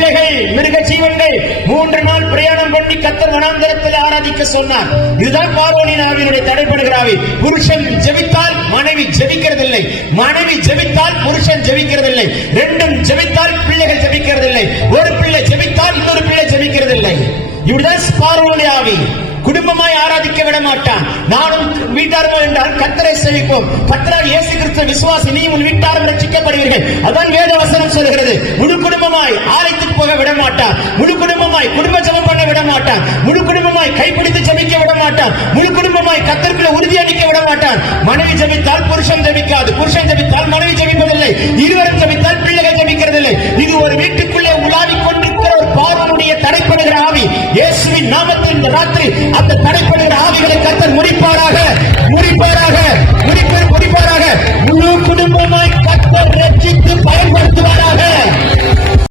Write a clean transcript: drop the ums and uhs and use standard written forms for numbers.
பிள்ளைகள் மிருக ஜீவன்கள் 3 நாள் பிரயாணம் பண்ணி கர்த்தர் வனாந்தரத்தில் ஆராதிக்க சொன்னார். இதுதான் பார்வோனின் ஆவியினுடைய தடைப்படுகிற ஆவி. புருஷன் ஜெபித்தால் மனைவி ஜெபிக்கிறதில்லை, மனைவி ஜெபித்தால் புருஷன் ஜெபிக்கிறதில்லை, ரெண்டும் ஜெபித்தால் பிள்ளைகள் ஜெபிக்கிறதில்லை, ஒரு பிள்ளை ஜெபித்தால் இன்னொரு பிள்ளை ஜெபிக்கிறதில்லை. இப்படிதான் பார்வோனுடைய ஆவி. குடும்பமாய் ஆராதிக்க விட மாட்டான். நானும் வீட்டாரோ என்றால் கர்த்தரை சேவிப்போம். கர்த்தரால் இயேசு கிறிஸ்து விசுவாசி நீ உன் வீட்டாரும் ரட்சிக்கப்படுவீர்கள். அதான் வேத வசனம் சொல்கிறது. முழு குடும்பமாய் ஆலயத்துக்கு போக விட மாட்டான், முழு குடும்பமாய் குடும்ப ஜெபம் பண்ண விட மாட்டான், முழு குடும்பமாய் கைப்பிடித்து ஜெபிக்க விட மாட்டான், முழு குடும்பமாய் கர்த்தருக்குள்ள உறுதி அளிக்க விட மாட்டான். மனைவி ஜெபித்தால் புருஷன் ஜெபிக்காது, புருஷன் ஜெபித்தால் மனைவி ஜெபிப்பதில்லை, இருவரும் ஜெபித்தால் பிள்ளைகள் ஜெபிக்கிறதில்லை. இது ஒரு வீட்டுக்குள்ளே உலாவிக் கொண்டிருக்கிற ஒரு பார்வனுடைய தடைப்படுகிற ஆவி. இயேசுவின் நாமத்தில் இந்த ராத்திரி அந்த